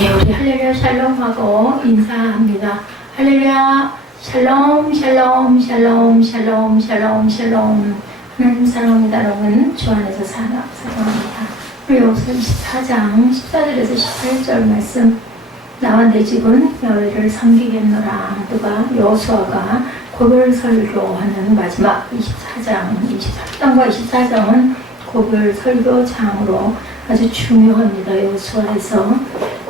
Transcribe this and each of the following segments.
예, 우리 할렐루야 샬롬하고 인사합니다. 할렐루야 샬롬 샬롬 샬롬 샬롬 샬롬 샬롬. 하나님 사랑합니다. 여러분 주 안에서 사랑합니다. 우리 여호수아 24장 14절에서 18절 말씀. 나와 내 집은 여호와를 섬기겠노라. 누가? 여호수아가 고별 설교하는 마지막 23장과 24장은 고별 설교장으로 아주 중요합니다. 여호수아에서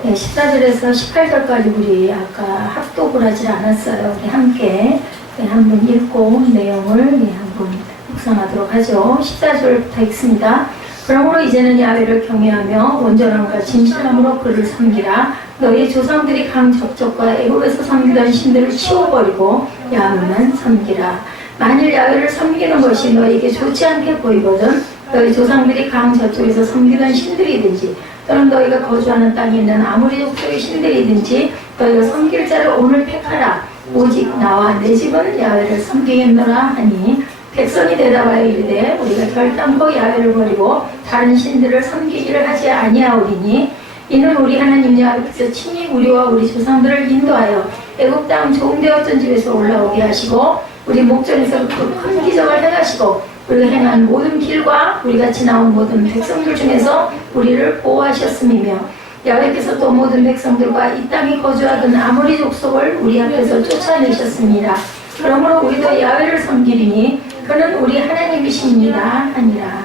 14절에서 18절까지 우리 아까 합독을 하지 않았어요. 우리 함께 한번 읽고 내용을 한번 묵상하도록 하죠. 14절부터 읽습니다. 그러므로 이제는 야훼를 경외하며 온전함과 진실함으로 그를 섬기라. 너희 조상들이 강적족과 애굽에서 섬기던 신들을 치워버리고 야훼만 섬기라. 만일 야훼를 섬기는 것이 너에게 좋지 않게 보이거든 너희 조상들이 강 저쪽에서 섬기던 신들이든지 또는 너희가 거주하는 땅에 있는 아무리 족속의 신들이든지 너희가 섬길 자를 오늘 택하라. 오직 나와 내 집은 야훼를 섬기겠노라 하니 백성이 대답하여 이르되 우리가 결단코 야훼를 버리고 다른 신들을 섬기기를 하지 아니하오리니 이는 우리 하나님 여호와께서 친히 우리와 우리 조상들을 인도하여 애굽 땅 종되었던 집에서 올라오게 하시고 우리 목전에서 그 큰 기적을 행하시고 우리가 행한 모든 길과 우리가 지나온 모든 백성들 중에서 우리를 보호하셨음이며 야훼께서 또 모든 백성들과 이 땅에 거주하던 아모리 족속을 우리 앞에서 쫓아내셨습니다. 그러므로 우리도 야훼를 섬기리니 그는 우리 하나님이십니다 하니라.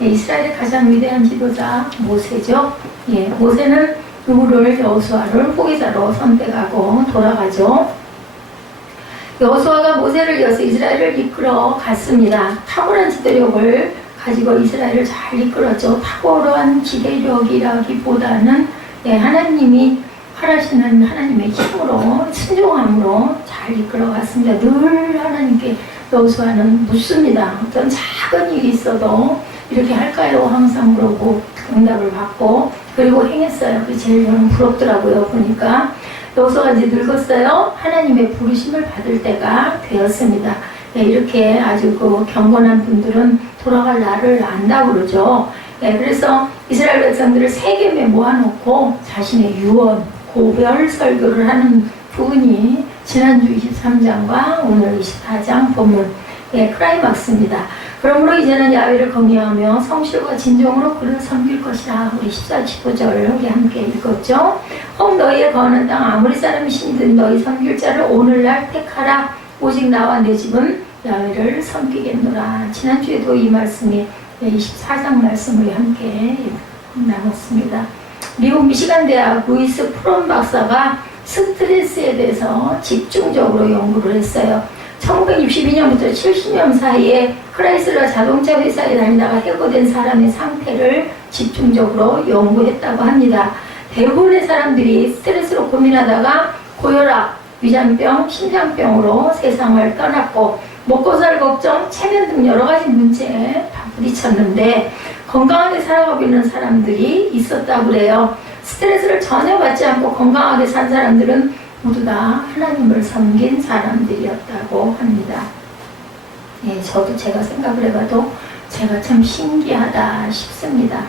이스라엘의 가장 위대한 지도자 모세죠. 모세는 누구를? 여호수아를 후계자로 선택하고 돌아가죠. 여호수아가 모세를 이어서 이스라엘을 이끌어 갔습니다. 탁월한 지도력을 가지고 이스라엘을 잘 이끌었죠. 탁월한 지도력이라기보다는 하나님이 하라시는 하나님의 힘으로 순종함으로 잘 이끌어 갔습니다. 늘 하나님께 여호수아는 묻습니다. 어떤 작은 일이 있어도 이렇게 할까요? 항상 그러고 응답을 받고 그리고 행했어요. 그게 제일 저는 부럽더라고요. 보니까 여호수아가 이제 늙었어요. 하나님의 부르심을 받을 때가 되었습니다. 이렇게 아주 그 경건한 분들은 돌아갈 날을 안다고 그러죠. 그래서 이스라엘 백성들을 세겜에 모아놓고 자신의 유언, 고별 설교를 하는 부분이 지난주 23장과 오늘 24장 본문 클라이막스입니다. 그러므로 이제는 야훼를 경외하며 성실과 진정으로 그를 섬길 것이라. 우리 14, 15절 우리 함께 읽었죠. 혹 너희의 거하는 땅 아무리 사람이신든 너희 섬길 자를 오늘날 택하라. 오직 나와 내 집은 야훼를 섬기겠노라. 지난주에도 이 말씀이 24장 말씀을 함께 나눴습니다. 미국 미시간 대학 루이스 프롬 박사가 스트레스에 대해서 집중적으로 연구를 했어요. 1962년부터 70년 사이에 크라이슬러 자동차 회사에 다니다가 해고된 사람의 상태를 집중적으로 연구했다고 합니다. 대부분의 사람들이 스트레스로 고민하다가 고혈압, 위장병, 심장병으로 세상을 떠났고 먹고 살 걱정, 체면 등 여러 가지 문제에 부딪혔는데 건강하게 살아가고 있는 사람들이 있었다고 그래요. 스트레스를 전혀 받지 않고 건강하게 산 사람들은 모두 다 하나님을 섬긴 사람들이었다고 합니다. 저도 제가 생각을 해봐도 제가 참 신기하다 싶습니다.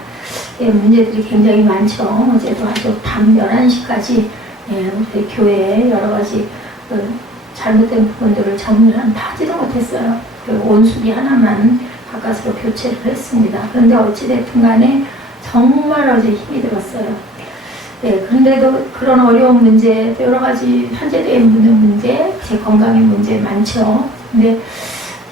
문제들이 굉장히 많죠. 어제도 아주 밤 11시까지 우리 교회에 여러 가지 잘못된 부분들을 정리를 하지도 못했어요. 온수기 하나만 가까스로 교체를 했습니다. 그런데 어찌됐든 간에 정말 어제 힘이 들었어요. 그런데도 그런 어려운 문제, 여러 가지 현재되어 있는 문제, 제 건강의 문제 많죠. 근데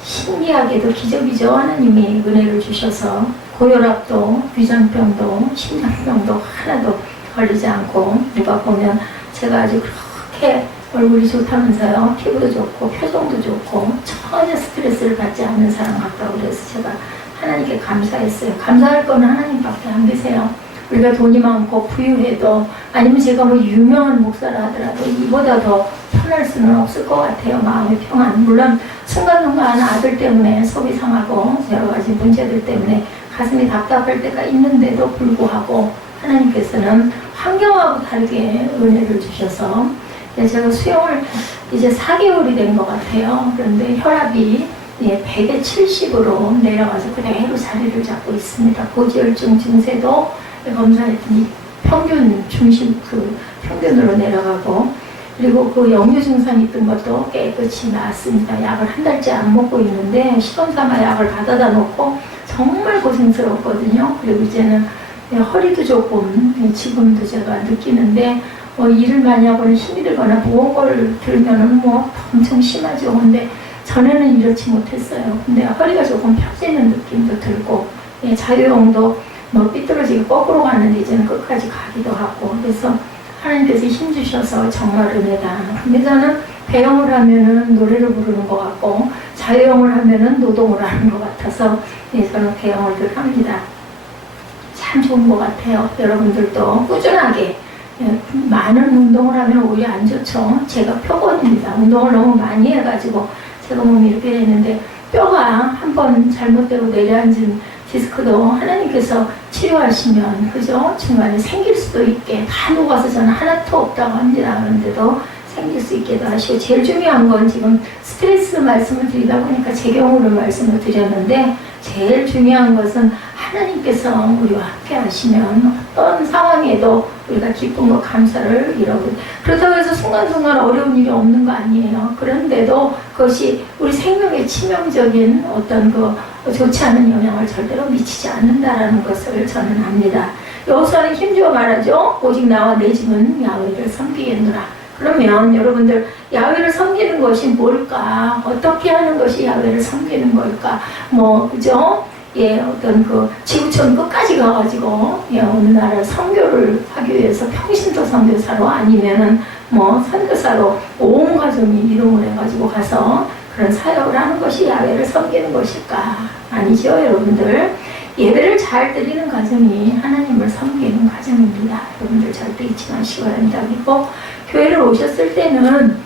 신기하게도 기적이죠. 하나님이 은혜를 주셔서 고혈압도, 위장병도, 심장병도 하나도 걸리지 않고 누가 보면 제가 아주 그렇게 얼굴이 좋다면서요. 피부도 좋고 표정도 좋고 전혀 스트레스를 받지 않는 사람 같다고 그래서 제가 하나님께 감사했어요. 감사할 거는 하나님밖에 안 계세요. 우리가 돈이 많고 부유해도 아니면 제가 뭐 유명한 목사라 하더라도 이보다 더 편할 수는 없을 것 같아요. 마음의 평안. 물론 순간순간 아들 때문에 속이 상하고 여러 가지 문제들 때문에 가슴이 답답할 때가 있는데도 불구하고 하나님께서는 환경하고 다르게 은혜를 주셔서 제가 수영을 이제 4개월이 된 것 같아요. 그런데 혈압이 100에 70으로 내려가서 그대로 자리를 잡고 있습니다. 고지혈증 증세도 검사했더니 평균 중심 평균으로 내려가고, 그리고 그 역류 증상이 있던 것도 깨끗이 나았습니다. 약을 한 달째 안 먹고 있는데 시험 삼아 약을 받아다 놓고 정말 고생스러웠거든요. 그리고 이제는 허리도 조금 지금도 제가 느끼는데 일을 많이 하거나 힘이 들거나 무거운 걸 들면은 엄청 심하죠. 근데 전에는 이렇지 못했어요. 근데 허리가 조금 펴지는 느낌도 들고, 자유형도 삐뚤어지게 거꾸로 가는데 이제는 끝까지 가기도 하고, 그래서 하나님께서 힘 주셔서 정말 은혜다. 근데 저는 배영을 하면은 노래를 부르는 것 같고, 자유형을 하면은 노동을 하는 것 같아서 저는 배영을 늘 합니다. 참 좋은 것 같아요. 여러분들도 꾸준하게 많은 운동을 하면 오히려 안 좋죠. 제가 표본입니다. 운동을 너무 많이 해가지고 제가 몸이 이렇게 됐는데, 뼈가 한번 잘못되고 내려앉은 디스크도 하나님께서 치료하시면 그죠? 중간에 생길 수도 있게 다 녹아서 저는 하나도 없다고 합니다. 그런데도 생길 수 있게도 하시고, 제일 중요한 건 지금 스트레스 말씀을 드리다 보니까 제 경우를 말씀을 드렸는데, 제일 중요한 것은 하나님께서 우리와 함께 하시면 어떤 상황에도 우리가 기쁨과 감사를 이루고, 그렇다고 해서 순간순간 어려운 일이 없는 거 아니에요. 그런데도 그것이 우리 생명에 치명적인 어떤 좋지 않은 영향을 절대로 미치지 않는다라는 것을 저는 압니다. 여호수아는 힘주어 말하죠. 오직 나와 내 집은 야훼를 섬기겠노라. 그러면 여러분들, 야훼를 섬기는 것이 뭘까? 어떻게 하는 것이 야훼를 섬기는 걸까? 그죠? 어떤 지구촌 끝까지 가가지고, 어느 나라 선교를 하기 위해서 평신도 선교사로 아니면은 선교사로 온 가족이 이동을 해가지고 가서 그런 사역을 하는 것이 야훼를 섬기는 것일까? 아니죠, 여러분들. 예배를 잘 드리는 가정이 하나님을 섬기는 가정입니다. 여러분들 절대 잊지 마시기 바랍니다. 그리고 교회를 오셨을 때는,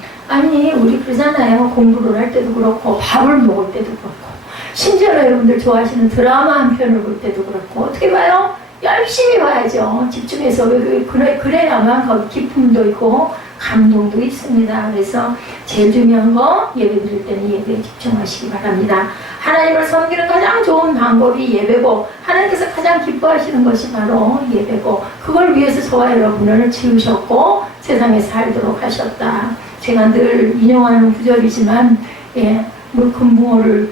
우리 그러잖아요. 공부를 할 때도 그렇고, 밥을 먹을 때도 그렇고, 심지어 여러분들 좋아하시는 드라마 한 편을 볼 때도 그렇고, 어떻게 봐요? 열심히 봐야죠. 집중해서. 그래야만 거기 기쁨도 있고 감동도 있습니다. 그래서 제일 중요한 거, 예배 드릴 때는 예배에 집중하시기 바랍니다. 하나님을 섬기는 가장 좋은 방법이 예배고, 하나님께서 가장 기뻐하시는 것이 바로 예배고, 그걸 위해서 저와 여러분을 지으셨고 세상에 살도록 하셨다. 제가 늘 인용하는 구절이지만, 금붕어를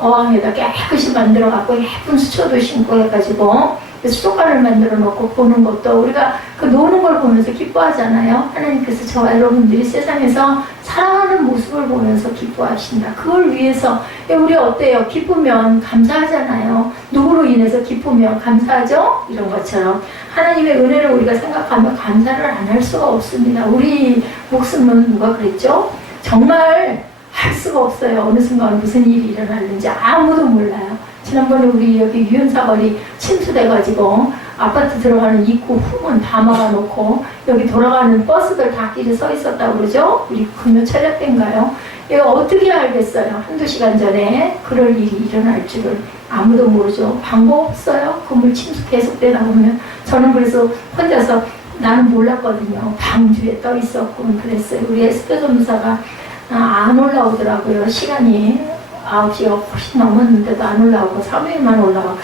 어항에다 깨끗이 만들어 갖고 예쁜 수초도 심고 해가지고 수족관을 만들어 놓고 보는 것도, 우리가 노는 걸 보면서 기뻐하잖아요. 하나님께서 저와 여러분들이 세상에서 살아가는 모습을 보면서 기뻐하신다. 그걸 위해서 우리 어때요? 기쁘면 감사하잖아요. 누구로 인해서 기쁘면 감사하죠? 이런 것처럼 하나님의 은혜를 우리가 생각하면 감사를 안 할 수가 없습니다. 우리 목숨은 누가 그랬죠? 정말 할 수가 없어요. 어느 순간 무슨 일이 일어났는지 아무도 몰라요. 지난번에 우리 여기 유연사거리 침수돼가지고 아파트 들어가는 입구 후문 다 막아놓고 여기 돌아가는 버스들 다 길에 서 있었다고 그러죠? 우리 금요 저녁 때인가요? 이거 어떻게 알겠어요? 한두 시간 전에 그럴 일이 일어날 줄을 아무도 모르죠. 방법 없어요. 건물 침수 계속되다 보면. 저는 그래서 혼자서, 나는 몰랐거든요. 방주에 떠 있었고 그랬어요. 우리 에스테 전무사가 안 올라오더라고요. 시간이 9시가 훨씬 넘었는데도 안 올라오고 3일만 올라와.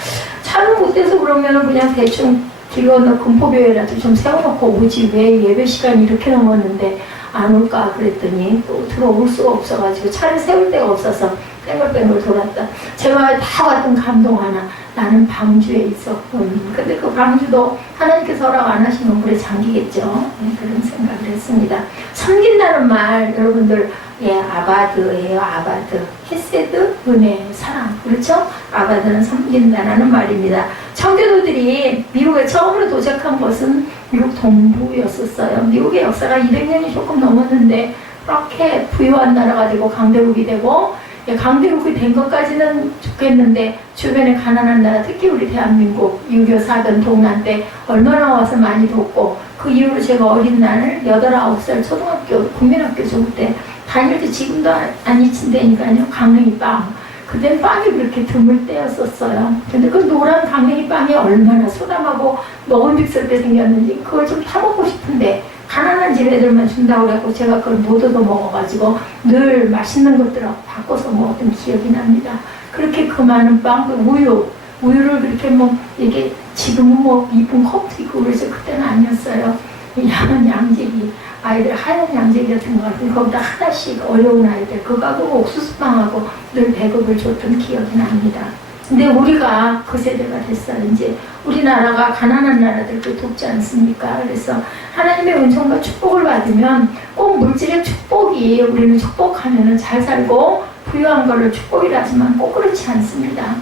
차를 못 대서 그러면 그냥 대충 길 건너 금포교회라도 좀 세워놓고 오지, 왜 예배 시간이 이렇게 넘었는데 안 올까 그랬더니 또 들어올 수가 없어가지고 차를 세울 데가 없어서 뺑글뺑글 돌았다. 제가 다 왔던 감동 하나, 나는 방주에 있었군. 근데 그 방주도 하나님께서 허락 안 하시면 물에 잠기겠죠. 그런 생각을 했습니다. 섬긴다는 말, 여러분들, 아바드예요. 아바드. 헤세드, 은혜, 사랑. 그렇죠? 아바드는 섬긴다는 말입니다. 청교도들이 미국에 처음으로 도착한 것은 미국 동부였었어요. 미국의 역사가 200년이 조금 넘었는데 그렇게 부유한 나라가 되고 강대국이 되고, 강대국이 된 것까지는 좋겠는데 주변에 가난한 나라, 특히 우리 대한민국 6.25 사건 동란 때 얼마나 와서 많이 돕고, 그 이후로 제가 어린 날 8, 9살 초등학교 국민학교 중 때 다닐 때, 지금도 안 잊힌다니까요. 강냉이 빵. 그땐 빵이 그렇게 드물 때였었어요. 근데 그 노란 강냉이 빵이 얼마나 소담하고 먹음직스럽게 생겼는지 그걸 좀 타먹고 싶은데 가난한 집 애들만 준다고 그래갖고 제가 그걸 못 얻어 먹어가지고 늘 맛있는 것들하고 바꿔서 먹었던 기억이 납니다. 그렇게 그 많은 빵, 우유 우유를 그렇게 뭐 이게 지금은 뭐 이쁜 컵도 있고 그래서 그때는 아니었어요. 양은 양재기, 아이들 하얀 양재기 같은 거 같은 거기다 하나씩 어려운 아이들 그거 하고 옥수수빵하고 늘 배급을 줬던 기억이 납니다. 근데 우리가 그 세대가 됐어요. 이제 우리나라가 가난한 나라들도 돕지 않습니까? 그래서 하나님의 은총과 축복을 받으면 꼭 물질의 축복이 우리는 축복하면은 잘 살고 부유한 거를 축복이라 하지만 꼭 그렇지 않습니다.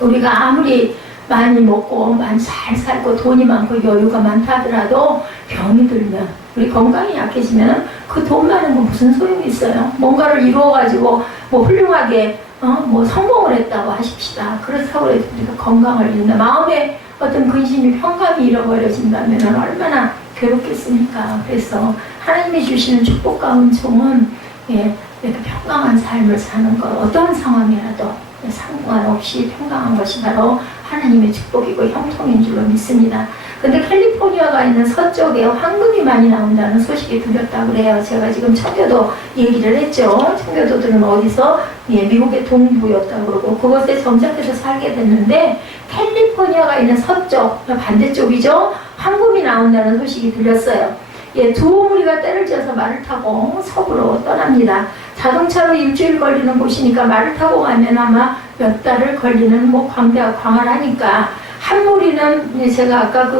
우리가 아무리 많이 먹고 많이 잘 살고 돈이 많고 여유가 많다 하더라도 병이 들면 우리 건강이 약해지면 그 돈 많은 거 무슨 소용이 있어요? 뭔가를 이루어가지고 뭐 훌륭하게 뭐 성공을 했다고 하십시다. 그렇다고 해도 우리가 건강을 잃는다. 마음에 어떤 근심이 평감이 잃어버려진다면 얼마나 괴롭겠습니까? 그래서 하나님이 주시는 축복과 은총은 이렇게 평강한 삶을 사는 것, 어떤 상황이라도 상관없이 평강한 것이 바로 하나님의 축복이고 형통인 줄로 믿습니다. 근데 캘리포니아가 있는 서쪽에 황금이 많이 나온다는 소식이 들렸다고 그래요. 제가 지금 청교도 얘기를 했죠. 청교도들은 어디서? 미국의 동부였다고 그러고 그곳에 정착해서 살게 됐는데 캘리포니아가 있는 서쪽, 반대쪽이죠. 황금이 나온다는 소식이 들렸어요. 두 무리가 때를 지어서 말을 타고 서부로 떠납니다. 자동차로 일주일 걸리는 곳이니까 말을 타고 가면 아마 몇 달을 걸리는 뭐 광활하니까 한 무리는 제가 아까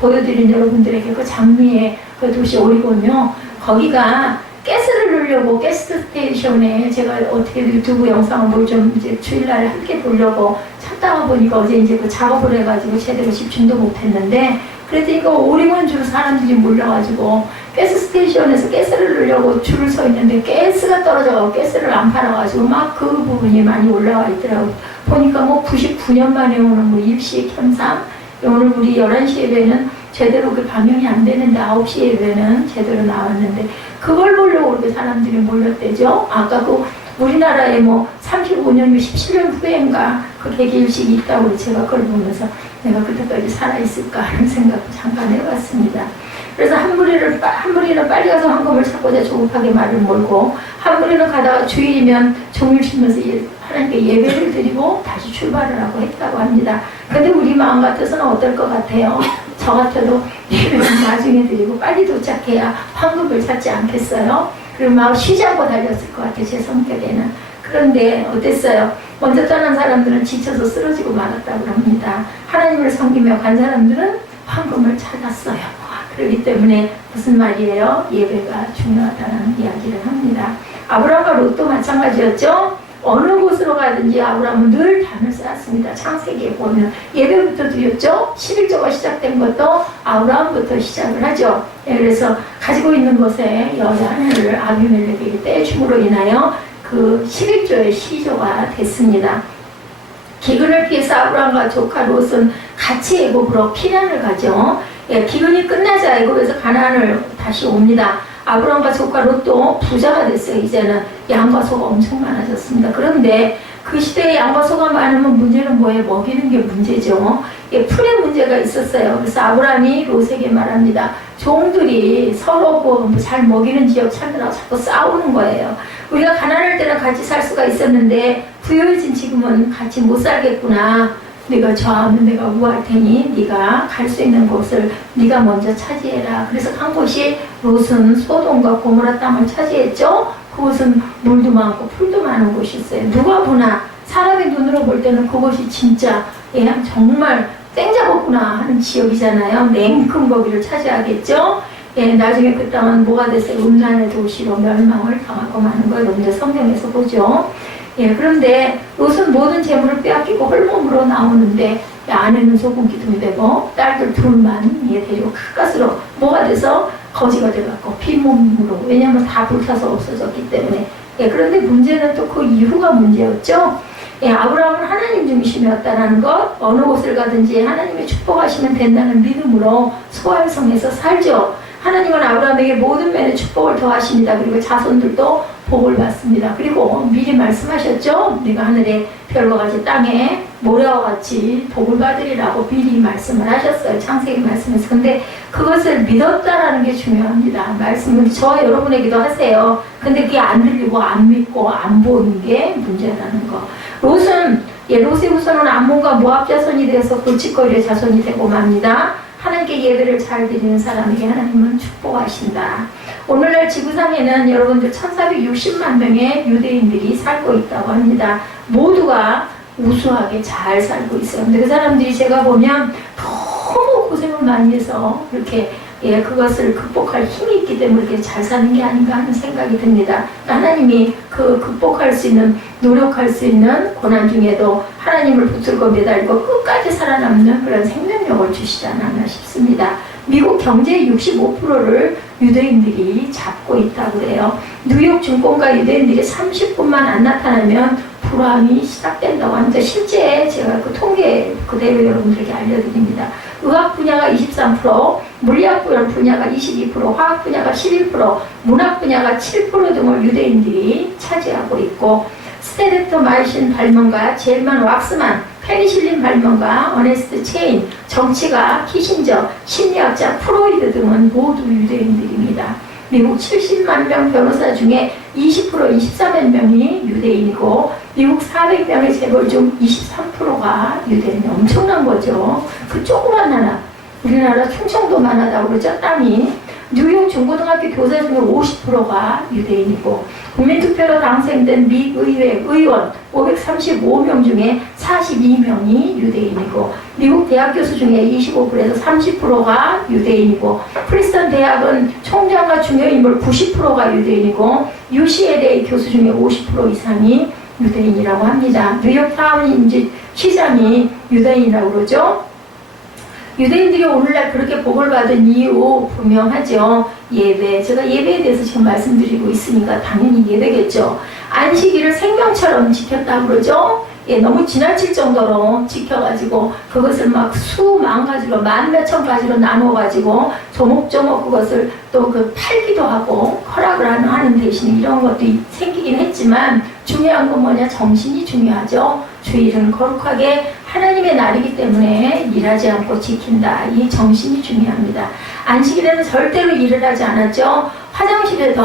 보여드린 여러분들에게 그 장미의 그 도시 오리곤요. 거기가 가스를 넣으려고 가스 스테이션에 제가 어떻게 유튜브 영상을 뭘 좀 이제 주일날 함께 보려고 찾다가 보니까 어제 이제 그 작업을 해가지고 제대로 집중도 못했는데 그래도 이거 오리곤주로 사람들이 몰려가지고 가스 스테이션에서 가스를 넣으려고 줄을 서 있는데 가스가 떨어져가지고 가스를 안 팔아가지고 막 그 부분이 많이 올라와 있더라고요. 보니까 뭐 99년 만에 오는 뭐 일식 현상, 오늘 우리 11시 예배는 제대로 그 방영이 안 되는데 9시 예배는 제대로 나왔는데 그걸 보려고 그렇게 사람들이 몰렸대죠. 아까 그 우리나라에 뭐 35년, 17년 후에인가 그 개개일식이 있다고 제가 그걸 보면서 내가 그때까지 살아있을까 하는 생각을 잠깐 해봤습니다. 그래서 한 무리는 빨리 가서 황금을 찾고자 조급하게 말을 몰고 한 무리는 가다가 주일이면 종일 쉬면서 하나님께 예배를 드리고 다시 출발을 하고 했다고 합니다. 근데 우리 마음 같아서는 어떨 것 같아요? 저 같아도 예배는 나중에 드리고 빨리 도착해야 황금을 찾지 않겠어요? 그리고 막 쉬지 않고 달렸을 것 같아요. 제 성격에는. 그런데 어땠어요? 먼저 떠난 사람들은 지쳐서 쓰러지고 말았다고 합니다. 하나님을 섬기며 간 사람들은 황금을 찾았어요. 그렇기 때문에 무슨 말이에요? 예배가 중요하다는 이야기를 합니다. 아브라함과 롯도 마찬가지였죠? 어느 곳으로 가든지 아브라함은 늘 담을 쌓았습니다. 창세기에 보면 예배부터 드렸죠? 11조가 시작된 것도 아브라함부터 시작을 하죠. 그래서 가지고 있는 것에 여자 하나를 아비멜렉에게 떼줌으로 인하여 그 11조의 시조가 됐습니다. 기근을 피해서 아브라함과 조카 롯은 같이 애굽으로 피난을 가죠. 기근이 끝나자 애굽에서 가나안을 다시 옵니다. 아브라함과 조카 롯도 부자가 됐어요. 이제는 양과 소가 엄청 많아졌습니다. 그런데 그 시대에 양과 소가 많으면 문제는 뭐예요? 먹이는 게 문제죠. 풀의 문제가 있었어요. 그래서 아브라함이 롯에게 말합니다. 종들이 서로 잘 먹이는 지역 찾느라고 자꾸 싸우는 거예요. 우리가 가난할 때는 같이 살 수가 있었는데 부유해진 지금은 같이 못 살겠구나. 네가 좌우면 내가 우할 테니 네가 갈 수 있는 곳을 네가 먼저 차지해라. 그래서 간 곳이 롯은 소돔과 고모라 땅을 차지했죠. 그곳은 물도 많고 풀도 많은 곳이었어요. 누가 보나 사람의 눈으로 볼 때는 그곳이 진짜 정말 땡잡았구나 하는 지역이잖아요. 냉큼 거기를 차지하겠죠. 나중에 그 땅은 뭐가 됐어요? 음란의 도시로 멸망을 당하고 마는 걸 여러분들 성경에서 보죠. 그런데 롯은 모든 재물을 빼앗기고 홀몸으로 나오는데 아내는 소금 기둥이 되고 딸들 둘만 데리고 가까스로 뭐가 돼서 거지가 돼갖고 빈몸으로, 왜냐하면 다 불타서 없어졌기 때문에. 그런데 문제는 또 그 이후가 문제였죠. 아브라함은 하나님 중심이었다는 것, 어느 곳을 가든지 하나님의 축복하시면 된다는 믿음으로 소활성에서 살죠. 하나님은 아브라함에게 모든 면의 축복을 더하십니다. 그리고 자손들도 복을 받습니다. 그리고 미리 말씀하셨죠. 네가 하늘의 별과 같이 땅에 모래와 같이 복을 받으리라고 미리 말씀을 하셨어요. 창세기 말씀에서. 근데 그것을 믿었다라는 게 중요합니다. 말씀은 저와 여러분에게도 하세요. 근데 그게 안 들리고 안 믿고 안 보는 게 문제라는 거. 롯은 예, 롯의 후손은 암몬과 모압 자손이 되어서 골칫거리의 자손이 되고 맙니다. 하나님께 예배를 잘 드리는 사람에게 하나님은 축복하신다. 오늘날 지구상에는 여러분들 1460만 명의 유대인들이 살고 있다고 합니다. 모두가 우수하게 잘 살고 있어요. 근데 그 사람들이 제가 보면 너무 고생을 많이 해서 이렇게 그것을 극복할 힘이 있기 때문에 이렇게 잘 사는 게 아닌가 하는 생각이 듭니다. 하나님이 그 극복할 수 있는, 노력할 수 있는 고난 중에도 하나님을 붙들고 매달리고 끝까지 살아남는 그런 생명력을 주시지 않았나 싶습니다. 미국 경제의 65%를 유대인들이 잡고 있다고 그래요. 뉴욕 증권가 유대인들이 30분만 안 나타나면 불황이 시작된다고 합니다. 실제 제가 그 통계 그대로 여러분들에게 알려드립니다. 의학 분야가 23%, 물리학 분야가 22%, 화학 분야가 11%, 문학 분야가 7% 등을 유대인들이 차지하고 있고, 스테레토마이신 발명가 젤만 왁스만, 페니실린 발명가 어네스트 체인, 정치가 키신저, 심리학자 프로이드 등은 모두 유대인들입니다. 미국 70만 명 변호사 중에 20%, 23만 명이 유대인이고, 미국 400명의 재벌 중 23%가 유대인이 엄청난 거죠. 그 조그만 나라, 우리나라 충청도만 하다고 그러죠, 땅이. 뉴욕 중고등학교 교사 중에 50%가 유대인이고, 국민투표로 당선된 미 의회 의원 535명 중에 42명이 유대인이고, 미국 대학 교수 중에 25%에서 30%가 유대인이고, 프리스턴 대학은 총장과 중요인물 90%가 유대인이고, UCLA 교수 중에 50% 이상이 유대인이라고 합니다. 뉴욕 타운 이제 시장이 유대인이라고 그러죠. 유대인들이 오늘날 그렇게 복을 받은 이유 분명하죠. 예배. 제가 예배에 대해서 지금 말씀드리고 있으니까 당연히 예배겠죠. 안식일을 생명처럼 지켰다고 그러죠. 예, 너무 지나칠 정도로 지켜가지고 그것을 막 수만 가지로, 만 몇천 가지로 나눠가지고 조목조목 그것을 또 그 팔기도 하고 허락을 하는 대신 이런 것도 생기긴 했지만, 중요한 건 뭐냐? 정신이 중요하죠. 주일은 거룩하게 하나님의 날이기 때문에 일하지 않고 지킨다. 이 정신이 중요합니다. 안식일에는 절대로 일을 하지 않았죠. 화장실도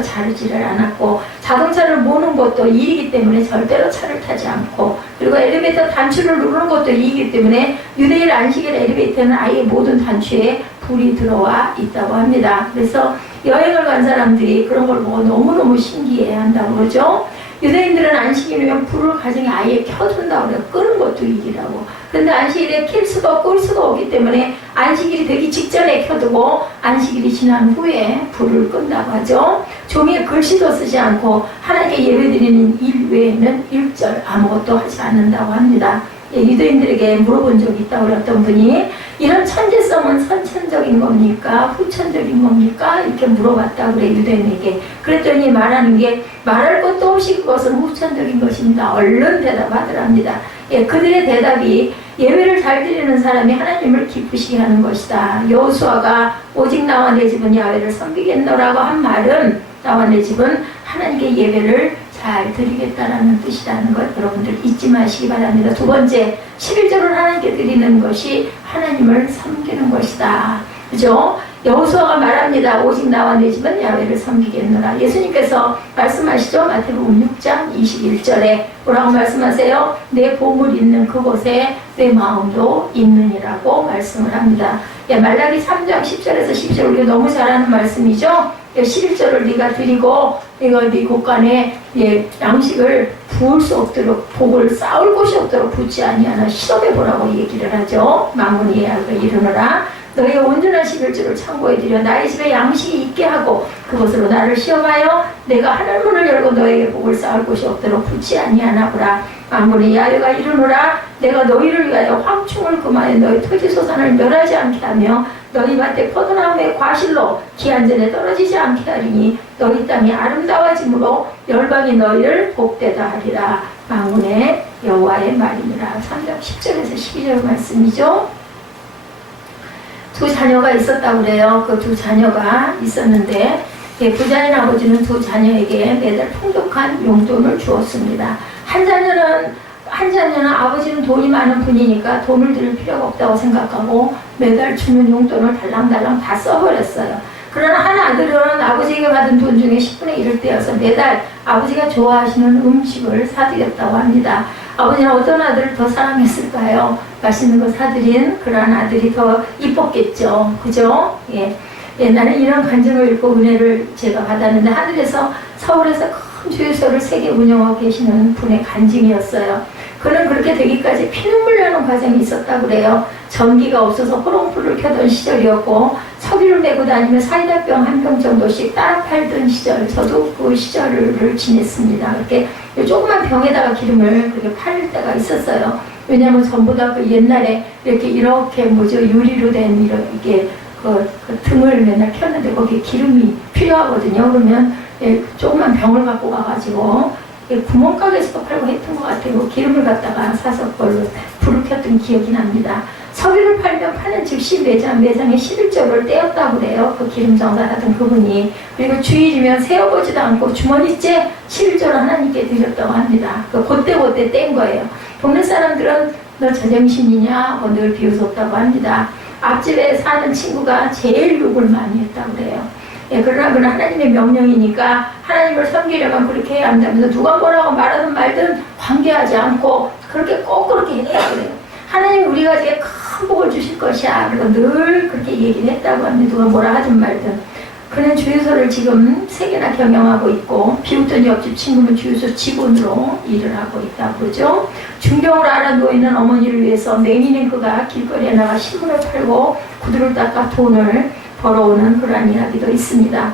자르지를 않았고, 자동차를 모는 것도 일이기 때문에 절대로 차를 타지 않고, 그리고 엘리베이터 단추를 누르는 것도 일이기 때문에 유대인 안식일 엘리베이터는 아예 모든 단추에 불이 들어와 있다고 합니다. 그래서 여행을 간 사람들이 그런 걸 보고 너무너무 신기해 한다고 그러죠. 유대인들은 안식일이면 불을 가정에 아예 켜둔다고 그래요. 끄는 것도 일이라고. 근데 안식일에 킬 수가 끌 수가 없기 때문에 안식일이 되기 직전에 켜두고 안식일이 지난 후에 불을 끈다고 하죠. 종이에 글씨도 쓰지 않고 하나님께 예배드리는 일 외에는 일절 아무것도 하지 않는다고 합니다. 유대인들에게 물어본 적이 있다고 그랬던 분이, 이런 천재성은 선천적인 겁니까? 후천적인 겁니까? 이렇게 물어봤다고 그래, 유대인에게. 그랬더니 말하는 게, 말할 것도 없이 그것은 후천적인 것입니다. 얼른 대답하더랍니다. 예, 그들의 대답이, 예배를 잘 드리는 사람이 하나님을 기쁘시게 하는 것이다. 여호수아가 오직 나와 내 집은 야훼를 섬기겠노라고 한 말은, 나와 내 집은 하나님께 예배를 잘 드리겠다라는 뜻이라는 것 여러분들 잊지 마시기 바랍니다. 두 번째, 11절을 하나님께 드리는 것이 하나님을 섬기는 것이다. 그죠? 여호수아가 말합니다. 오직 나와 내 집은 야훼를 섬기겠노라. 예수님께서 말씀하시죠. 마태복음 6장 21절에 뭐라고 말씀하세요? 내 보물 있는 그곳에 내 마음도 있느니라고 말씀을 합니다. 말라기 3장 10절에서 12절 우리가 너무 잘 아는 말씀이죠. 11절을 네가 드리고 이거 네 곳간에 양식을 부을 수 없도록, 복을 쌓을 곳이 없도록 붓지 아니하나 시험해 보라고 얘기를 하죠. 만군의 예약을 이루노라. 너희가 온전한 11조를 창고에 들여 나의 집에 양식이 있게 하고 그것으로 나를 시험하여 내가 하늘문을 열고 너에게 복을 쌓을 곳이 없도록 붓지 아니하나 보라. 만군의 야훼가 이르노라. 내가 너희를 위하여 황충을 금하여 너희 토지 소산을 멸하지 않게 하며 너희 밭에 포도나무의 과실로 기한 전에 떨어지지 않게 하리니 너희 땅이 아름다워짐으로 열방이 너희를 복되다 하리라. 만군의 여호와의 말이니라. 3장 10절에서 12절 말씀이죠. 두 자녀가 있었다고 그래요. 그 두 자녀가 있었는데 부자인 아버지는 두 자녀에게 매달 풍족한 용돈을 주었습니다. 한 자녀는 아버지는 돈이 많은 분이니까 돈을 드릴 필요가 없다고 생각하고 매달 주는 용돈을 달랑달랑 다 써버렸어요. 그러나 한 아들은 아버지에게 받은 돈 중에 10분의 1을 떼어서 매달 아버지가 좋아하시는 음식을 사드렸다고 합니다. 아버지는 어떤 아들을 더 사랑했을까요? 맛있는 거 사드린 그러한 아들이 더 이뻤겠죠. 그죠? 예. 옛날에 이런 간증을 읽고 은혜를 제가 받았는데, 하늘에서 서울에서 큰 주유소를 3개 운영하고 계시는 분의 간증이었어요. 그는 그렇게 되기까지 피눈물 나는 과정이 있었다고 그래요. 전기가 없어서 호롱불을 켜던 시절이었고, 석유를 메고 다니며 사이다병 한 병 정도씩 따라 팔던 시절, 저도 그 시절을 지냈습니다. 이렇게 조그만 병에다가 기름을 그렇게 팔 때가 있었어요. 왜냐하면 전부 다 그 옛날에 이렇게 뭐죠, 유리로 된 이게 그 등을 맨날 켰는데 거기에 기름이 필요하거든요. 그러면 조그만 병을 갖고 가가지고 구멍가게에서도 팔고 했던 것 같아요. 기름을 갖다가 사서 그걸로 불을 켰던 기억이 납니다. 석유를 팔면 파는 즉시 매장에 11조를 떼었다고 그래요. 그 기름 장사하던 그분이. 그리고 주일이면 세어보지도 않고 주머니째 11조를 하나님께 드렸다고 합니다. 그때 뗀 거예요. 동네 사람들은 너 제정신이냐 하고 늘 비웃었다고 합니다. 앞집에 사는 친구가 제일 욕을 많이 했다고 그래요. 예, 그러나 그건 하나님의 명령이니까 하나님을 섬기려면 그렇게 해야 한다면서 누가 뭐라고 말하든 말든 관계하지 않고 꼭 그렇게 해야 그래요. 하나님 우리 가정에 큰 복을 주실 것이야. 그리고 늘 그렇게 얘기를 했다고 합니다. 누가 뭐라 하든 말든. 그는 주유소를 지금 3개나 경영하고 있고, 비웃던 옆집 친구는 주유소 직원으로 일을 하고 있다고 그러죠. 중병으로 알아 누워있는 어머니를 위해서 매일은 그가 길거리에 나가 신문을 팔고 구두를 닦아 돈을 벌어오는 그러한 이야기도 있습니다.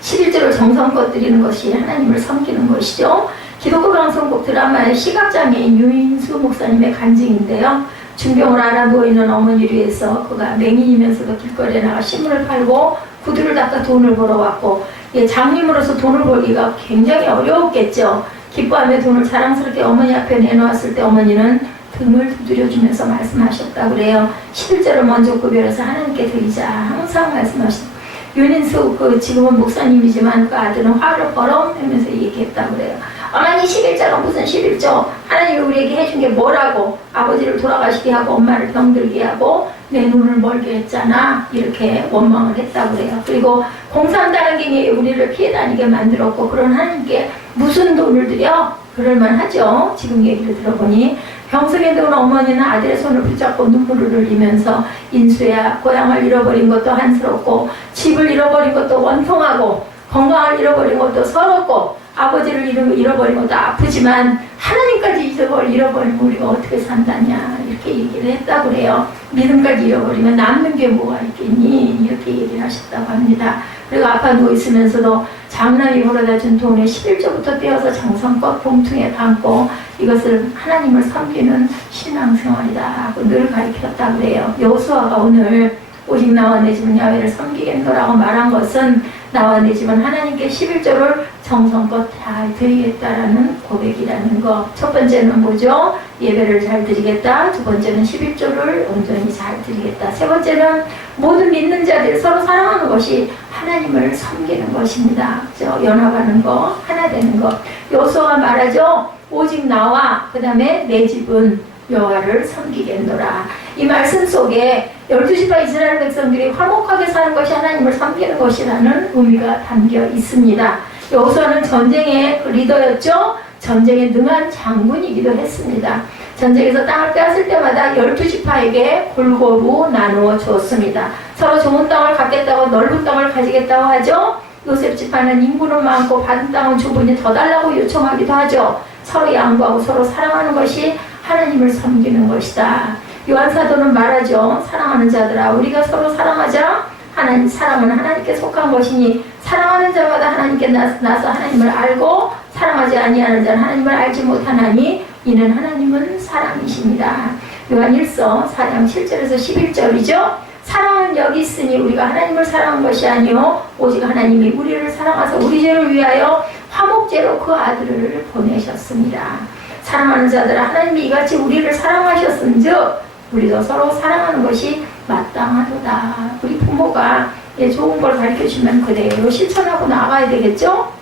11조를 정성껏 드리는 것이 하나님을 섬기는 것이죠. 기독교 방송국 드라마의 시각장애인 유인수 목사님의 간증인데요. 중병으로 알아 누워있는 어머니를 위해서 그가 맹인이면서도 길거리에 나가 신문을 팔고 구두를 닦아 돈을 벌어왔고, 장님으로서 돈을 벌기가 굉장히 어려웠겠죠. 기뻐하며 돈을 자랑스럽게 어머니 앞에 내놓았을 때 어머니는 등을 두드려주면서 말씀하셨다고 그래요. 11조를 먼저 구별해서 하나님께 드리자 항상 말씀하셨다. 윤인수 지금은 목사님이지만 그 아들은 화를 벌어오면서 얘기했다고 그래요. 어머니 11조가 무슨 11조? 하나님이 우리에게 해준 게 뭐라고? 아버지를 돌아가시게 하고 엄마를 병들게 하고 내 눈을 멀게 했잖아. 이렇게 원망을 했다고 그래요. 그리고 공산당한 게 우리를 피해 다니게 만들었고, 그런 하나님께 무슨 돈을 드려? 그럴만 하죠. 지금 얘기를 들어보니. 병석에 누운 어머니는 아들의 손을 붙잡고 눈물을 흘리면서, 인수야, 고향을 잃어버린 것도 한스럽고 집을 잃어버린 것도 원통하고 건강을 잃어버린 것도 서럽고 아버지를 잃어버린 것도 아프지만 하나님까지 잃어버리면 우리가 어떻게 산다냐, 이렇게 얘기를 했다고 그래요. 믿음까지 잃어버리면 남는 게 뭐가 있겠니, 이렇게 얘기를 하셨다고 합니다. 그리고 아파 누워있으면서도 장남이 벌어다 준 돈의 11조부터 떼어서 정성껏 봉투에 담고 이것을 하나님을 섬기는 신앙생활이다 하고 늘 가르쳤다고 그래요. 여호수아가 오늘 오직 나와 내 집은 야훼를 섬기겠노라고 말한 것은 나와 내 집은 하나님께 11조를 정성껏 잘 드리겠다라는 고백이라는 것. 첫 번째는 뭐죠? 예배를 잘 드리겠다. 두 번째는 11조를 온전히 잘 드리겠다. 세 번째는 모든 믿는 자들 서로 사랑하는 것이 하나님을 섬기는 것입니다. 그렇죠? 연합하는 것, 하나 되는 것. 여호수아가 말하죠. 오직 나와 그 다음에 내 집은 여호와를 섬기겠노라. 이 말씀 속에 12지파 이스라엘 백성들이 화목하게 사는 것이 하나님을 섬기는 것이라는 의미가 담겨 있습니다. 여호수아는 전쟁의 리더였죠. 전쟁에 능한 장군이기도 했습니다. 전쟁에서 땅을 빼앗을 때마다 12지파에게 골고루 나누어 주었습니다. 서로 좋은 땅을 갖겠다고 넓은 땅을 가지겠다고 하죠. 요셉 지파는 인구는 많고 받은 땅은 주분이 더 달라고 요청하기도 하죠. 서로 양보하고 서로 사랑하는 것이 하나님을 섬기는 것이다. 요한사도는 말하죠. 사랑하는 자들아, 우리가 서로 사랑하자. 하나님, 사랑은 하나님께 속한 것이니 사랑하는 자마다 하나님께 나서 하나님을 알고 사랑하지 아니하는 자는 하나님을 알지 못하나니 이는 하나님은 사랑이십니다. 요한 1서 4장 7절에서 11절이죠. 사랑은 여기 있으니 우리가 하나님을 사랑한 것이 아니요 오직 하나님이 우리를 사랑하사 우리 죄를 위하여 화목제로 그 아들을 보내셨습니다. 사랑하는 자들아, 하나님이 이같이 우리를 사랑하셨은즉 우리도 서로 사랑하는 것이 마땅하도다. 우리 부모가 좋은 걸 가르쳐주면 그대로 실천하고 나가야 되겠죠?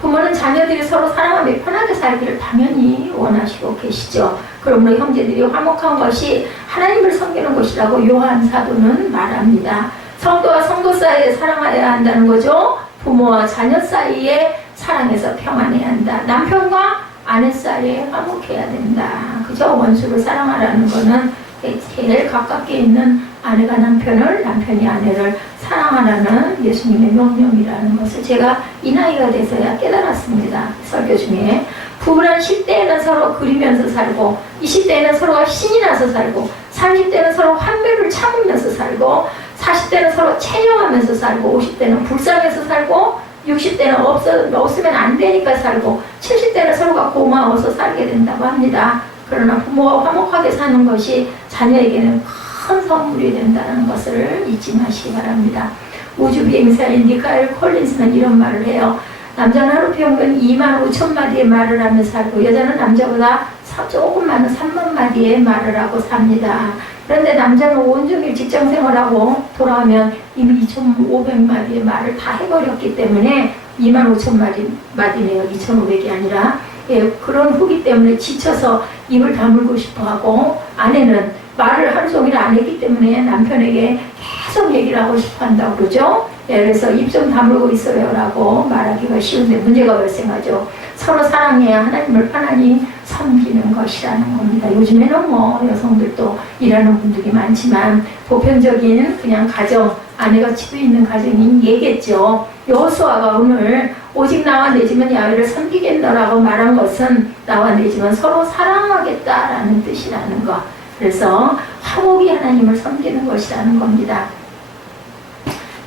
부모는 자녀들이 서로 사랑하며 편하게 살기를 당연히 원하시고 계시죠. 그러므로 형제들이 화목한 것이 하나님을 섬기는 것이라고 요한 사도는 말합니다. 성도와 성도 사이에 사랑해야 한다는 거죠. 부모와 자녀 사이에 사랑해서 평안해야 한다. 남편과 아내 사이에 화목해야 된다. 그죠? 원수를 사랑하라는 거는 제일 가깝게 있는 아내가 남편을, 남편이 아내를 사랑하라는 예수님의 명령이라는 것을 제가 이 나이가 돼서야 깨달았습니다. 설교 중에. 부부란 10대에는 서로 그리면서 살고, 20대에는 서로가 신이 나서 살고, 30대는 서로 환멸을 참으면서 살고, 40대는 서로 체념하면서 살고, 50대는 불쌍해서 살고, 60대는 없으면 안 되니까 살고, 70대는 서로가 고마워서 살게 된다고 합니다. 그러나 부모가 화목하게 사는 것이 자녀에게는 큰 선물이 된다는 것을 잊지 마시기 바랍니다. 우주비행사인 니카엘 콜린스는 이런 말을 해요. 남자는 하루 평균 25,000마디의 말을 하며 살고, 여자는 남자보다 조금 많은 30,000마디의 말을 하고 삽니다. 그런데 남자는 온종일 직장생활하고 돌아오면 이미 2,500마디의 말을 다 해버렸기 때문에 25,000마디네요. 2,500이 아니라. 예, 그런 후기 때문에 지쳐서 입을 다물고 싶어하고, 아내는 말을 하루 종일 안 했기 때문에 남편에게 계속 얘기를 하고 싶어 한다고 그러죠. 예, 그래서 입 좀 다물고 있어요 라고 말하기가 쉬운데 문제가 발생하죠. 서로 사랑해야 하나님을 편안히 섬기는 것이라는 겁니다. 요즘에는 뭐 여성들도 일하는 분들이 많지만 보편적인 그냥 가정, 아내가 집에 있는 가정이 얘겠죠. 여호수아가 오늘 오직 나와 내 집은 야훼를 섬기겠노라고 말한 것은 나와 내 집은 서로 사랑하겠다라는 뜻이라는 것. 그래서 화목이 하나님을 섬기는 것이라는 겁니다.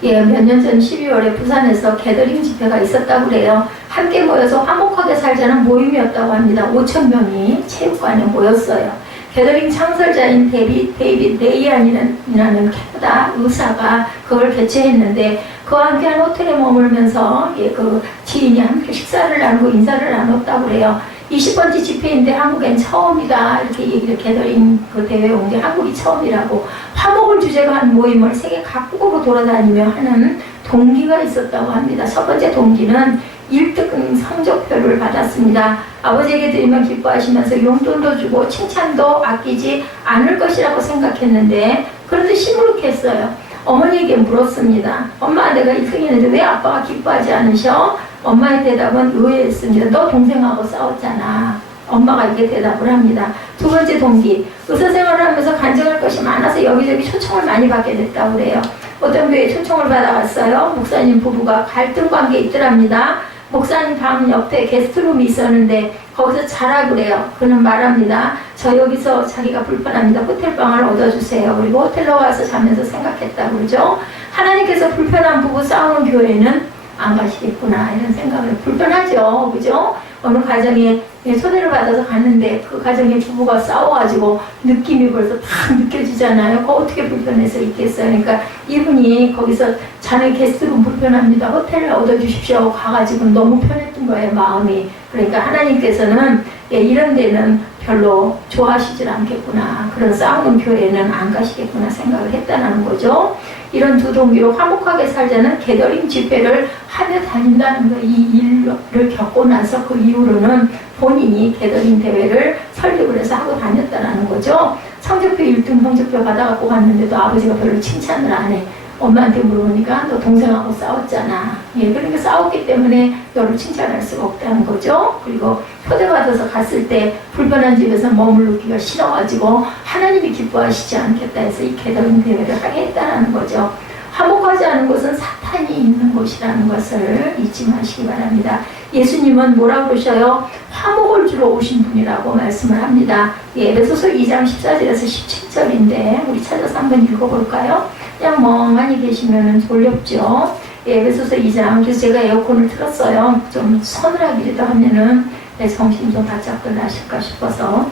예, 몇 년 전 12월에 부산에서 게더링 집회가 있었다고 그래요. 함께 모여서 화목하게 살자는 모임이었다고 합니다. 5,000명이 체육관에 모였어요. 게더링 창설자인 데이빗 레이안이라는 캐나다 의사가 그걸 개최했는데, 그와 함께한 호텔에 머물면서 그 지인이 함께 식사를 나누고 인사를 나눴다고 그래요. 20번째 집회인데 한국엔 처음이다 이렇게 얘기를, 게더링 그 대회에 온 게 한국이 처음이라고. 화목을 주제로 한 모임을 세계 각국으로 돌아다니며 하는 동기가 있었다고 합니다. 첫 번째 동기는 1등 성적표를 받았습니다. 아버지에게 드리면 기뻐하시면서 용돈도 주고 칭찬도 아끼지 않을 것이라고 생각했는데, 그런데 시무룩했어요. 어머니에게 물었습니다. 엄마, 내가 1등했는데 왜 아빠가 기뻐하지 않으셔? 엄마의 대답은 의외였습니다. 너 동생하고 싸웠잖아. 엄마가 이렇게 대답을 합니다. 두 번째 동기, 의사 생활을 하면서 간증할 것이 많아서 여기저기 초청을 많이 받게 됐다고 그래요. 어떤 교회에 초청을 받아갔어요. 목사님 부부가 갈등 관계에 있더랍니다. 목사님 방 옆에 게스트룸이 있었는데 거기서 자라 그래요. 그는 말합니다. 저 여기서 자기가 불편합니다. 호텔방을 얻어주세요. 그리고 호텔로 와서 자면서 생각했다고 그러죠. 하나님께서 불편한 부부 싸우는 교회는 안 가시겠구나 이런 생각을. 불편하죠, 그죠? 어느 가정에 초대를 받아서 갔는데 그 가정의 부부가 싸워가지고 느낌이 벌써 딱 느껴지잖아요. 그거 어떻게 불편해서 있겠어요. 그러니까 이분이 거기서 자네 게스트룸 불편합니다, 호텔을 얻어주십시오 하고 가가지고 너무 편했던 거예요, 마음이. 그러니까 하나님께서는 이런 데는 별로 좋아하시질 않겠구나, 그런 싸우는 교회는 안 가시겠구나 생각을 했다는 거죠. 이런 두 동기로 화목하게 살자는 게더링 집회를 하며 다닌다는 거예요. 이 일을 겪고 나서 그 이후로는 본인이 게더링 대회를 설립을 해서 하고 다녔다는 거죠. 성적표 1등 성적표 받아갖고 갔는데도 아버지가 별로 칭찬을 안 해. 엄마한테 물어보니까 너 동생하고 싸웠잖아. 예, 그러니까 싸웠기 때문에 너를 칭찬할 수가 없다는 거죠. 그리고 초대받아서 갔을 때 불편한 집에서 머무르기가 싫어가지고 하나님이 기뻐하시지 않겠다 해서 이 게더링 대회를 하게 했다는 거죠. 화목하지 않은 곳은 사탄이 있는 곳이라는 것을 잊지 마시기 바랍니다. 예수님은 뭐라고 그러셔요? 화목을 주러 오신 분이라고 말씀을 합니다. 에베소서 2장 14절에서 17절인데 우리 찾아서 한번 읽어볼까요? 그냥 멍하니 계시면 졸렵죠. 에베소서 2장, 그래서 제가 에어컨을 틀었어요. 좀 서늘하기도 하면은 내 정신이 좀 바짝들 나실까 싶어서.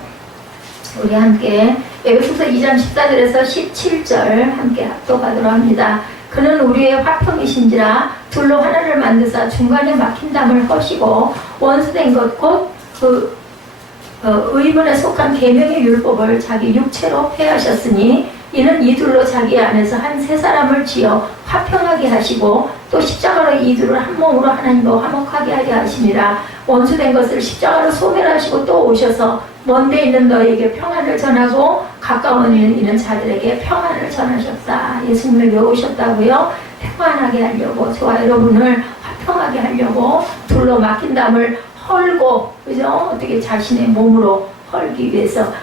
우리 함께 에베소서 2장 14절에서 17절 함께 합독하도록 합니다. 그는 우리의 화평이신지라 둘로 하나를 만드사 중간에 막힌 담을 허시고 원수된 것 곧 의문에 속한 계명의 율법을 자기 육체로 폐하셨으니 이는 이 둘로 자기 안에서 한 세 사람을 지어 화평하게 하시고 또 십자가로 이 둘을 한 몸으로 하나님과 화목하게 하게 하시니라. 원수된 것을 십자가로 소멸하시고 또 오셔서 먼데 있는 너에게 평안을 전하고 가까운 있는 자들에게 평안을 전하셨다. 예수님을 외우셨다고요? 평안하게 하려고, 저와 여러분을 화평하게 하려고 둘로 막힌 담을 헐고, 그죠? 어떻게 자신의 몸으로 헐기 위해서.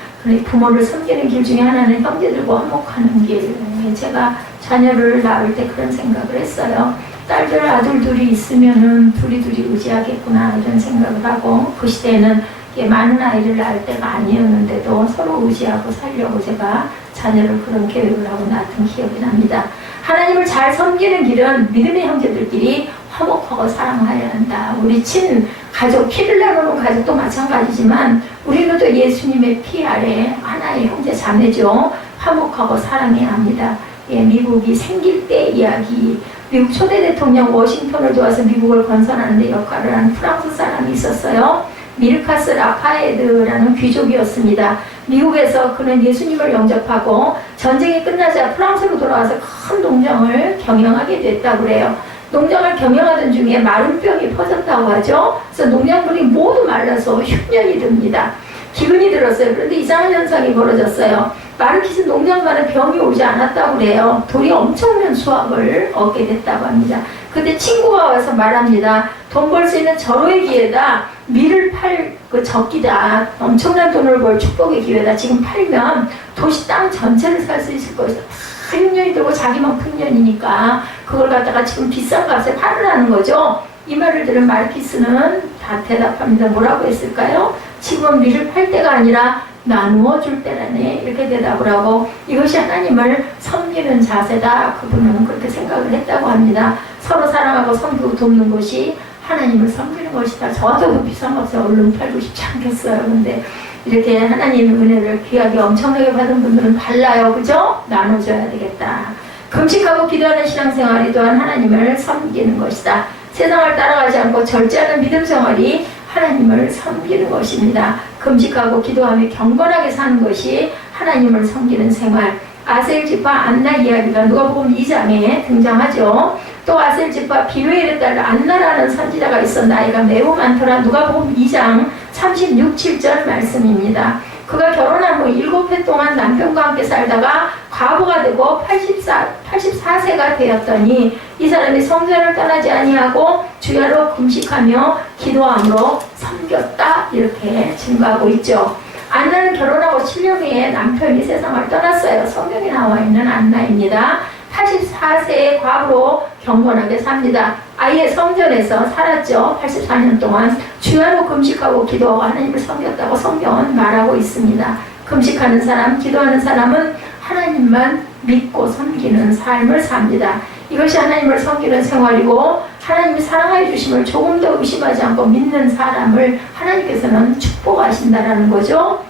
부모를 섬기는 길 중에 하나는 형제들과 화목하는 길. 제가 자녀를 낳을 때 그런 생각을 했어요. 딸들, 아들 둘이 있으면은 둘이 의지하겠구나 이런 생각을 하고, 그 시대에는 많은 아이를 낳을 때가 아니었는데도 서로 의지하고 살려고 제가 자녀를 그런 계획을 하고 낳았던 기억이 납니다. 하나님을 잘 섬기는 길은 믿음의 형제들끼리 화목하고 사랑해야 한다. 우리 친 가족, 피를 나누는 가족도 마찬가지지만 우리는 또 예수님의 피 아래 하나의 형제 자매죠. 화목하고 사랑해야 합니다. 미국이 생길 때 이야기. 미국 초대 대통령 워싱턴을 도와서 미국을 건설하는 데 역할을 한 프랑스 사람이 있었어요. 미르카스 라파에드라는 귀족이었습니다. 미국에서 그는 예수님을 영접하고 전쟁이 끝나자 프랑스로 돌아와서 큰 농장을 경영하게 됐다고 그래요. 농장을 경영하던 중에 마른병이 퍼졌다고 하죠. 그래서 농장물이 모두 말라서 흉년이 듭니다. 기근이 들었어요. 그런데 이상한 현상이 벌어졌어요. 마르키스 농장만은 병이 오지 않았다고 그래요. 돌이 엄청난 수확을 얻게 됐다고 합니다. 그때 친구가 와서 말합니다. 돈 벌 수 있는 절호의 기회다. 밀을 팔 그 적기다. 엄청난 돈을 벌 축복의 기회다. 지금 팔면 도시 땅 전체를 살 수 있을 것이다. 다 흉년이 들고 자기만 흉년이니까 그걸 갖다가 지금 비싼 값에 팔으라는 거죠. 이 말을 들은 마르키스는 다 대답합니다. 뭐라고 했을까요? 지금 밀을 팔 때가 아니라 나누어 줄 때라네. 이렇게 대답을 하고, 이것이 하나님을 섬기는 자세다. 그분은 그렇게 생각을 했다고 합니다. 서로 사랑하고 섬기고 돕는 것이 하나님을 섬기는 것이다. 저도 그 비싼 값에 얼른 팔고 싶지 않겠어요. 근데 이렇게 하나님의 은혜를 귀하게 엄청나게 받은 분들은 달라요. 그죠? 나눠줘야 되겠다. 금식하고 기도하는 신앙생활이 또한 하나님을 섬기는 것이다. 세상을 따라가지 않고 절제하는 믿음 생활이 하나님을 섬기는 것입니다. 금식하고 기도하며 경건하게 사는 것이 하나님을 섬기는 생활. 아셀 지파 안나 이야기가 누가복음 2장에 등장하죠. 또 아셀 지파 비누엘의 딸 안나라는 선지자가 있어 나이가 매우 많더라. 누가복음 2장 36, 7절 말씀입니다. 그가 결혼한 후 7해 동안 남편과 함께 살다가 과부가 되고 84세가 되었더니 이 사람이 성전을 떠나지 아니하고 주야로 금식하며 기도함으로 섬겼다. 이렇게 증거하고 있죠. 안나는 결혼하고 7년 후에 남편이 세상을 떠났어요. 성경에 나와 있는 안나입니다. 84세의 과부로 경건하게 삽니다. 아예 성전에서 살았죠. 84년 동안 주야로 금식하고 기도하고 하나님을 섬겼다고 성경은 말하고 있습니다. 금식하는 사람, 기도하는 사람은 하나님만 믿고 섬기는 삶을 삽니다. 이것이 하나님을 섬기는 생활이고 하나님이 사랑해 주심을 조금 더 의심하지 않고 믿는 사람을 하나님께서는 축복하신다라는 거죠.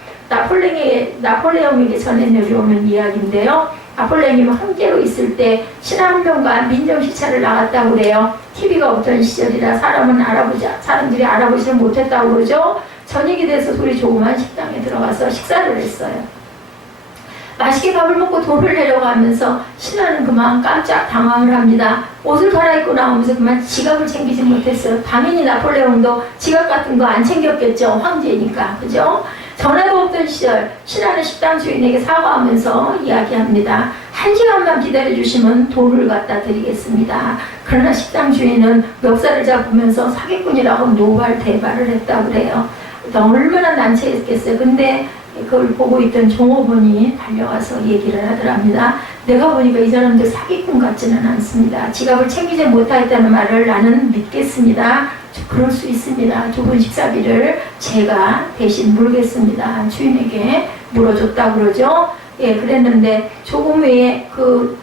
나폴레옹에게 전해 내려오는 이야기인데요. 나폴레옹이 황제로 있을 때 신하 한 명과 민정시찰을 나갔다고 그래요. TV가 없던 시절이라 사람들이 알아보지를 못했다고 그러죠. 저녁이 돼서 둘이 조그만 식당에 들어가서 식사를 했어요. 맛있게 밥을 먹고 돌을 내려가면서 신하는 그만 깜짝 당황을 합니다. 옷을 갈아입고 나오면서 그만 지갑을 챙기지 못했어요. 당연히 나폴레옹도 지갑 같은 거 안 챙겼겠죠. 황제니까. 그죠? 전화도 없던 시절 신하는 식당 주인에게 사과하면서 이야기합니다. 1시간만 기다려주시면 돌을 갖다 드리겠습니다. 그러나 식당 주인은 멱살을 잡으면서 사기꾼이라고 노발대발을 했다고 그래요. 얼마나 난처했겠어요. 근데 그걸 보고 있던 종업원이 달려와서 얘기를 하더랍니다. 내가 보니까 이 사람들 사기꾼 같지는 않습니다. 지갑을 챙기지 못하겠다는 말을 나는 믿겠습니다. 그럴 수 있습니다. 두 분 식사비를 제가 대신 물겠습니다. 주인에게 물어줬다고 그러죠. 예, 그랬는데 조금 후에 그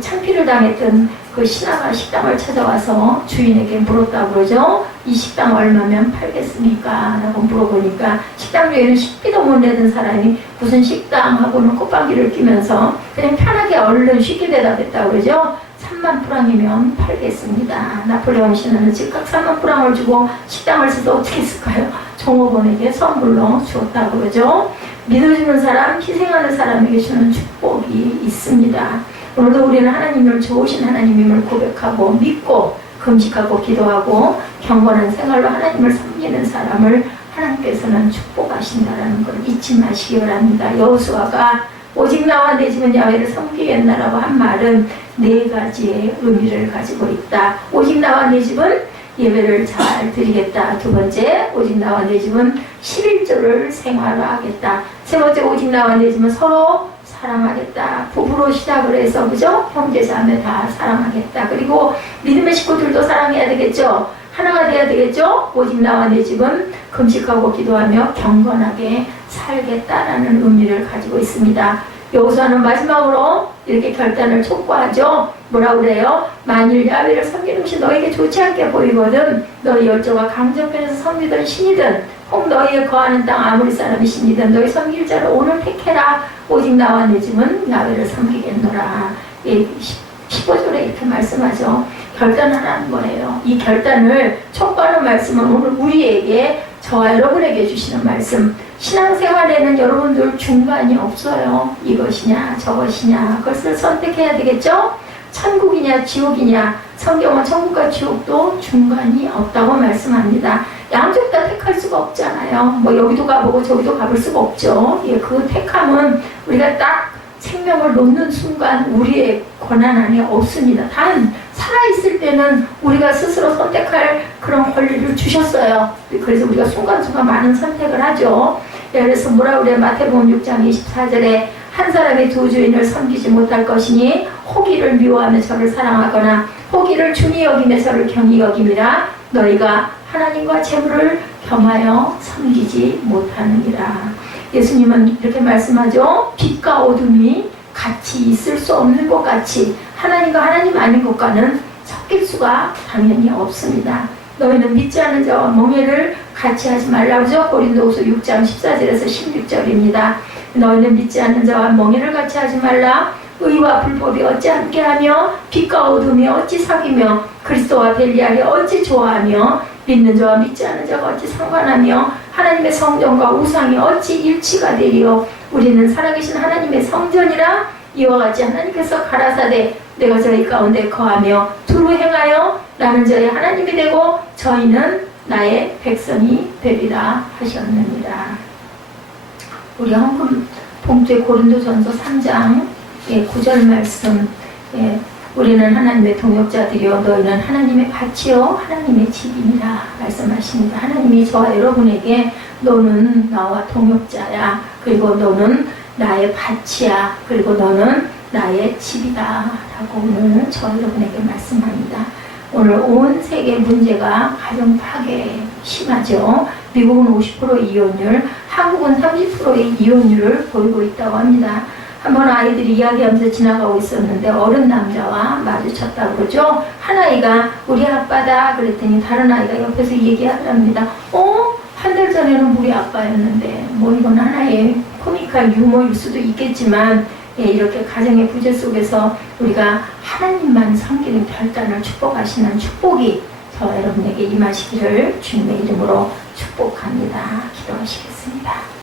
창피를 당했던 그 신하가 식당을 찾아와서 주인에게 물었다고 그러죠. 이 식당 얼마면 팔겠습니까? 라고 물어보니까 식당 주인은 식비도 못 내던 사람이 무슨 식당하고는 꽃방귀를 끼면서 그냥 편하게 얼른 쉽게 대답했다고 그러죠. 3만 프랑이면 팔겠습니다. 나폴레옹 신하는 즉각 3만 프랑을 주고 식당을 써서 어떻게 했을까요? 종업원에게 선물로 주었다고 그러죠. 믿어주는 사람, 희생하는 사람에게 주는 축복이 있습니다. 오늘도 우리는 하나님을 좋으신 하나님임을 고백하고 믿고 금식하고 기도하고 경건한 생활로 하나님을 섬기는 사람을 하나님께서는 축복하신다라는 걸 잊지 마시기 바랍니다. 여호수아가 오직 나와 내 집은 야훼를 섬기겠나라고 한 말은 네 가지의 의미를 가지고 있다. 오직 나와 내 집은 예배를 잘 드리겠다. 두 번째, 오직 나와 내 집은 11조를 생활하겠다. 세 번째, 오직 나와 내 집은 서로 사랑하겠다. 부부로 시작을 해서, 그죠? 형제자매 다 사랑하겠다. 그리고 믿음의 식구들도 사랑해야 되겠죠? 하나가 돼야 되겠죠? 오직 나와 내 집은 금식하고 기도하며 경건하게 살겠다라는 의미를 가지고 있습니다. 여호수아는 마지막으로 이렇게 결단을 촉구하죠. 뭐라 그래요? 만일 야훼를 섬기는 것이 너에게 좋지 않게 보이거든 너희 열조가 강정편에서 섬기던 신이든 혹 너희의 거하는 땅 아무리 사람이 신이든 너희 섬길 자를 오늘 택해라. 오직 나와 내 집은 야훼를 섬기겠노라. 15절에 이렇게 말씀하죠. 결단하라는 거예요. 이 결단을 촉구하는 말씀은 오늘 우리에게, 저와 여러분에게 주시는 말씀. 신앙생활에는 여러분들 중간이 없어요. 이것이냐 저것이냐 그것을 선택해야 되겠죠. 천국이냐 지옥이냐, 성경은 천국과 지옥도 중간이 없다고 말씀합니다. 양쪽 다 택할 수가 없잖아요. 뭐 여기도 가보고 저기도 가볼 수가 없죠. 예, 그 택함은 우리가 딱 생명을 놓는 순간 우리의 권한 안에 없습니다. 단 살아있을 때는 우리가 스스로 선택할 그런 권리를 주셨어요. 그래서 우리가 순간순간 많은 선택을 하죠. 그래서 뭐라 그래요? 마태복음 6장 24절에 한 사람이 두 주인을 섬기지 못할 것이니 호기를 미워하며 저를 사랑하거나 호기를 중히 여기며 저를 경히 여김이라. 너희가 하나님과 재물을 겸하여 섬기지 못하느니라. 예수님은 이렇게 말씀하죠. 빛과 어둠이 같이 있을 수 없는 것 같이 하나님과 하나님 아닌 것과는 섞일 수가 당연히 없습니다. 너희는 믿지 않는 자와 멍해를 같이 하지 말라고 고린도후서 6장 14절에서 16절입니다. 너희는 믿지 않는 자와 멍해를 같이 하지 말라. 의와 불법이 어찌 함께하며 빛과 어둠이 어찌 사귀며 그리스도와 벨리알이 어찌 좋아하며 믿는 자와 믿지 않는 자가 어찌 상관하며 하나님의 성전과 우상이 어찌 일치가 되리요. 우리는 살아계신 하나님의 성전이라. 이와 같이 하나님께서 가라사대 내가 저희 가운데 거하며 두루 행하여 나는 저희 하나님이 되고 저희는 나의 백성이 되리라 하셨느니라. 우리 헌금 봉투의 고린도전서 3장 9절 말씀, 우리는 하나님의 동역자들이요 너희는 하나님의 밭이요 하나님의 집이니라 말씀하십니다. 하나님이 저와 여러분에게 너는 나와 동역자야, 그리고 너는 나의 밭이야, 그리고 너는 나의 집이다 라고 오늘 저와 여러분에게 말씀합니다. 오늘 온 세계 문제가 가정 파괴 심하죠. 미국은 50% 이혼율, 한국은 30%의 이혼율을 보이고 있다고 합니다. 한번 아이들이 이야기하면서 지나가고 있었는데 어른 남자와 마주쳤다고 그러죠. 한 아이가 우리 아빠다 그랬더니 다른 아이가 옆에서 얘기하랍니다. 한 달 전에는 우리 아빠였는데, 뭐 이건 하나의 코미컬 유머일 수도 있겠지만, 이렇게 가정의 부재 속에서 우리가 하나님만 섬기는 결단을 축복하시는 축복이 저와 여러분에게 임하시기를 주님의 이름으로 축복합니다. 기도하시겠습니다.